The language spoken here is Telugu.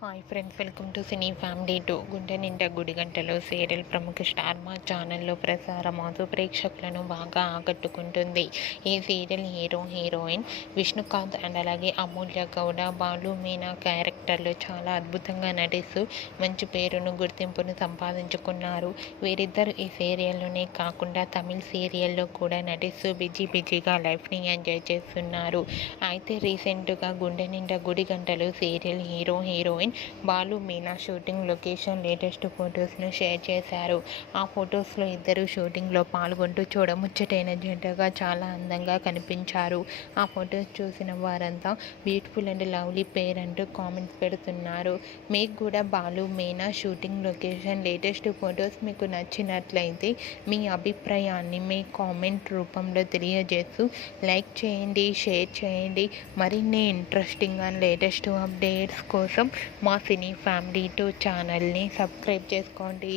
Hi friends, welcome to cine family two. గుండె నిండా గుడి గంటలు సీరియల్ ప్రముఖ స్టార్ మా ఛానల్లో ప్రసారమవుతూ ప్రేక్షకులను బాగా ఆకట్టుకుంటుంది. ఈ serial hero heroine Vishnukant and అలాగే అమూల్య గౌడ, బాలు మీనా క్యారెక్టర్లు చాలా అద్భుతంగా నటిస్తూ మంచి పేరును గుర్తింపును సంపాదించుకున్నారు. వీరిద్దరు ఈ సీరియల్లోనే కాకుండా తమిళ సీరియల్లో కూడా నటిస్తూ బిజీగా లైఫ్ని ఎంజాయ్ చేస్తున్నారు. అయితే రీసెంట్గా గుండె నిండా గుడి గంటలు serial hero heroine Balu Meena shooting location latest ఫొటోస్ను షేర్ చేశారు. ఆ ఫొటోస్లో ఇద్దరు షూటింగ్లో పాల్గొంటూ చూడముచ్చటైన జంటగా చాలా అందంగా కనిపించారు. ఆ ఫొటోస్ చూసిన వారంతా బ్యూటిఫుల్ అండ్ లవ్లీ పేర్ అంటూ కామెంట్స్ పెడుతున్నారు. మీకు కూడా Balu Meena shooting location latest photos మీకు నచ్చినట్లయితే మీ అభిప్రాయాన్ని మీ కామెంట్ రూపంలో తెలియజేస్తూ లైక్ చేయండి, షేర్ చేయండి. మరిన్ని ఇంట్రెస్టింగ్ అండ్ లేటెస్ట్ అప్డేట్స్ కోసం మా సినీ ఫ్యామిలీ టూ ఛానల్ని సబ్స్క్రైబ్ చేసుకోండి.